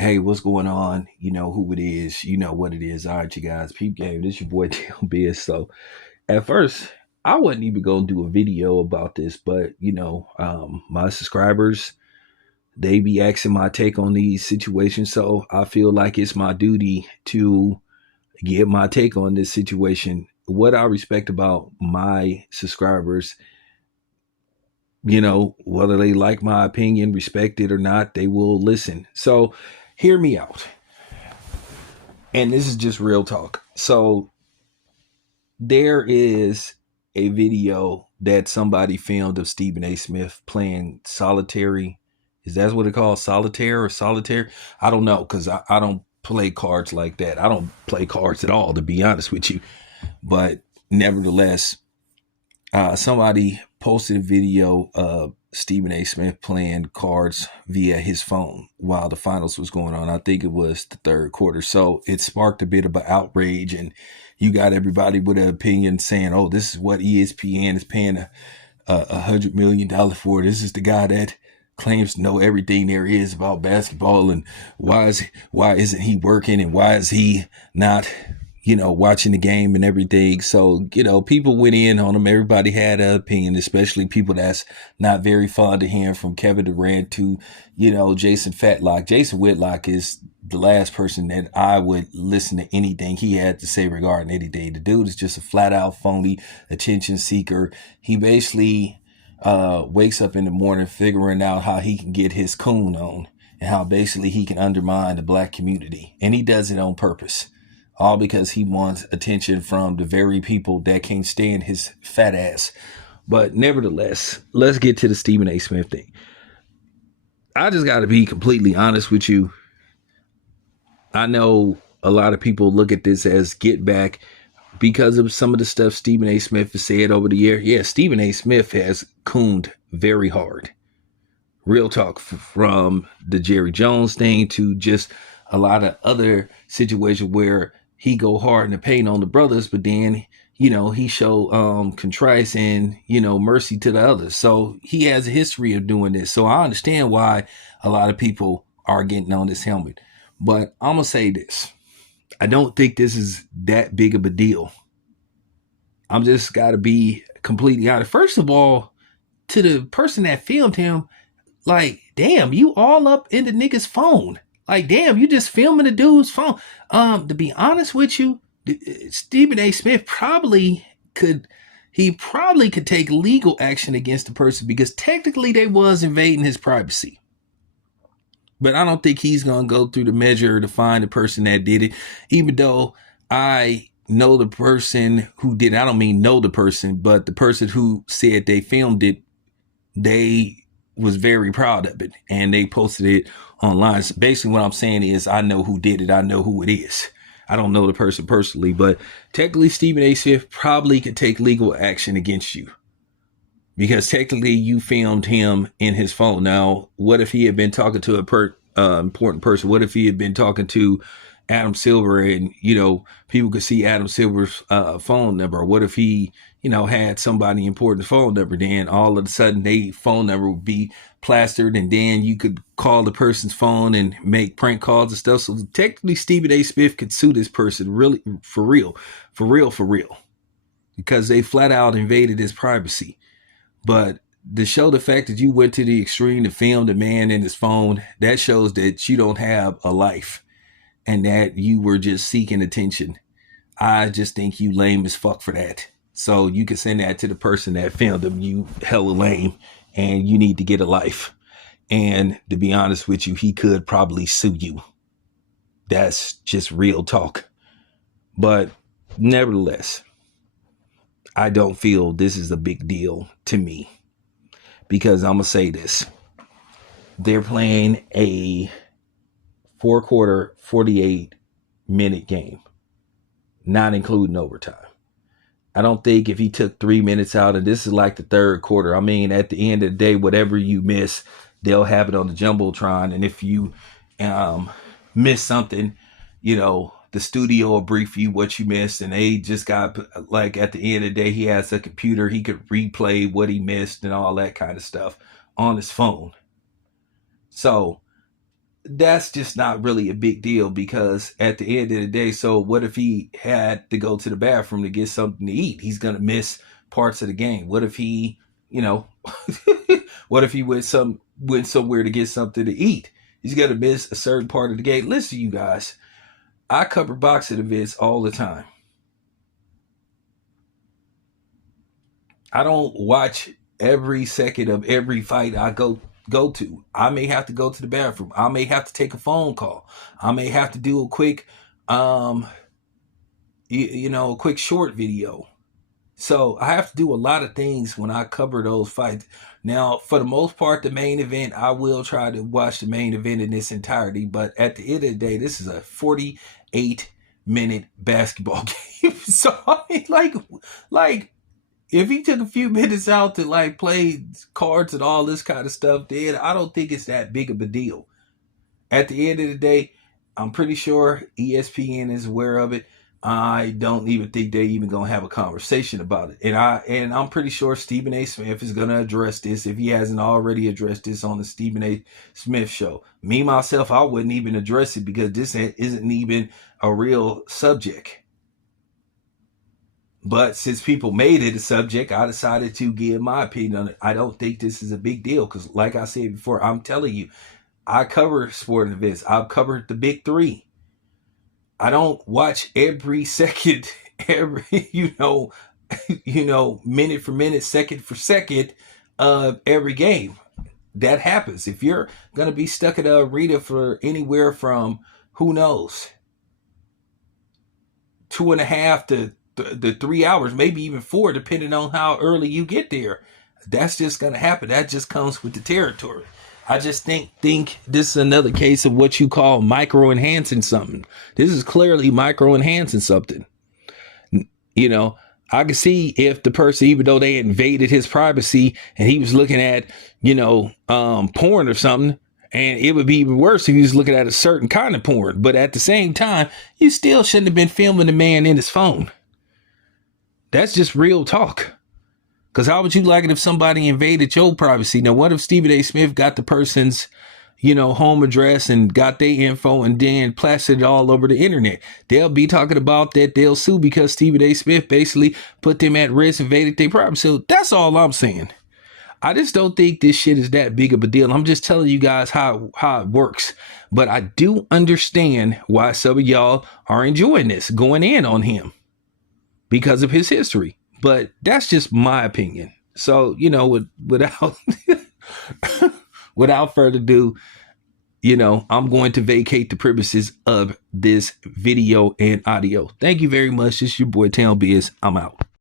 Hey, what's going on? You know who it is. You know what it is. All right, you guys. Peep game. This your boy Tail Biz. So at first, I wasn't even gonna do a video about this, but my subscribers they be asking my take on these situations. So I feel like it's my duty to give my take on this situation. What I respect about my subscribers, whether they like my opinion, respect it or not, they will listen. So hear me out. And this is just real talk. So there is a video that somebody filmed of Stephen A. Smith playing solitary. Is that what it calls? Solitaire or solitaire? I don't know because I don't play cards like that. I don't play cards at all, to be honest with you. But nevertheless, somebody posted a video of Stephen A. Smith playing cards via his phone while the finals was going on. I think it was the third quarter. So it sparked a bit of an outrage, and you got everybody with an opinion saying, "Oh, this is what ESPN is paying $100 million for. This is the guy that claims to know everything there is about basketball, and why isn't he working, and why is he not?" Watching the game and everything. So, people went in on him. Everybody had an opinion, especially people that's not very fond of hearing from Kevin Durant to, Jason Fatlock. Jason Whitlock is the last person that I would listen to anything he had to say regarding anything. The dude is just a flat out phony attention seeker. He basically wakes up in the morning figuring out how he can get his coon on and how basically he can undermine the black community. And he does it on purpose. All because he wants attention from the very people that can't stand his fat ass. But nevertheless, let's get to the Stephen A. Smith thing. I just got to be completely honest with you. I know a lot of people look at this as get back because of some of the stuff Stephen A. Smith has said over the year. Yeah, Stephen A. Smith has cooned very hard. Real talk, from the Jerry Jones thing to just a lot of other situations where he go hard in the paint on the brothers, but then, he show contrice and, mercy to the others. So he has a history of doing this. So I understand why a lot of people are getting on this helmet. But I'm going to say this. I don't think this is that big of a deal. I'm just got to be completely honest. First of all, to the person that filmed him, like, damn, you all up in the nigga's phone. Like, damn, you just filming the dude's phone. To be honest with you, Stephen A. Smith probably could take legal action against the person because technically they was invading his privacy. But I don't think he's going to go through the measure to find the person that did it, even though I know the person who did it. I don't mean know the person, but the person who said they filmed it, they was very proud of it and they posted it online. So basically what I'm saying is I know who did it. I know who it is. I don't know the person personally, but technically Stephen A. Smith probably could take legal action against you because technically you filmed him in his phone. Now, what if he had been talking to a important person? What if he had been talking to Adam Silver and, people could see Adam Silver's phone number? What if he, had somebody important phone number? Then all of a sudden they phone number would be plastered and then you could call the person's phone and make prank calls and stuff. So technically Stephen A. Smith could sue this person really for real, because they flat out invaded his privacy. But to show the fact that you went to the extreme to film the man in his phone, that shows that you don't have a life and that you were just seeking attention. I just think you lame as fuck for that. So you can send that to the person that filmed him. You hella lame and you need to get a life. And to be honest with you, he could probably sue you. That's just real talk. But nevertheless, I don't feel this is a big deal to me because I'm going to say this. They're playing a 4-quarter, 48-minute game, not including overtime. I don't think if he took 3 minutes out, and this is like the third quarter, I mean, at the end of the day, whatever you miss, they'll have it on the Jumbotron. And if you miss something, the studio will brief you what you missed. And they just got, like, at the end of the day, he has a computer. He could replay what he missed and all that kind of stuff on his phone. So that's just not really a big deal, because at the end of the day, so what if he had to go to the bathroom to get something to eat? He's going to miss parts of the game. What if he, you know, what if he went somewhere to get something to eat? He's going to miss a certain part of the game. Listen, you guys, I cover boxing events all the time. I don't watch every second of every fight I go to. I may have to go to the bathroom. I may have to take a phone call. I may have to do a quick a quick short video. So I have to do a lot of things when I cover those fights. Now, for the most part, the main event, I will try to watch the main event in its entirety. But at the end of the day, this is a 48-minute basketball game. So I mean, like if he took a few minutes out to like play cards and all this kind of stuff, then I don't think it's that big of a deal. At the end of the day, I'm pretty sure ESPN is aware of it. I don't even think they're even gonna have a conversation about it. And I'm pretty sure Stephen A. Smith is gonna address this if he hasn't already addressed this on the Stephen A. Smith show. Me myself, I wouldn't even address it because this isn't even a real subject. But since people made it a subject, I decided to give my opinion on it. I don't think this is a big deal because, like I said before, I'm telling you, I cover sporting events. I've covered the big three. I don't watch every second, every minute for minute, second for second of every game. That happens. If you're gonna be stuck at a arena for anywhere from, who knows, 2.5 to the 3 hours, maybe even 4, depending on how early you get there, that's just gonna happen. That just comes with the territory. I just think this is another case of what you call micro enhancing something. This is clearly micro enhancing something. You know, I can see if the person, even though they invaded his privacy and he was looking at, porn or something, and it would be even worse if he was looking at a certain kind of porn. But at the same time, you still shouldn't have been filming the man in his phone. That's just real talk. Because how would you like it if somebody invaded your privacy? Now, what if Stephen A. Smith got the person's, home address and got their info and then plastered it all over the internet? They'll be talking about that. They'll sue because Stephen A. Smith basically put them at risk, invaded their privacy. So that's all I'm saying. I just don't think this shit is that big of a deal. I'm just telling you guys how it works. But I do understand why some of y'all are enjoying this, going in on him because of his history. But that's just my opinion. So, without without further ado, I'm going to vacate the premises of this video and audio. Thank you very much. This is your boy Town Biz. I'm out.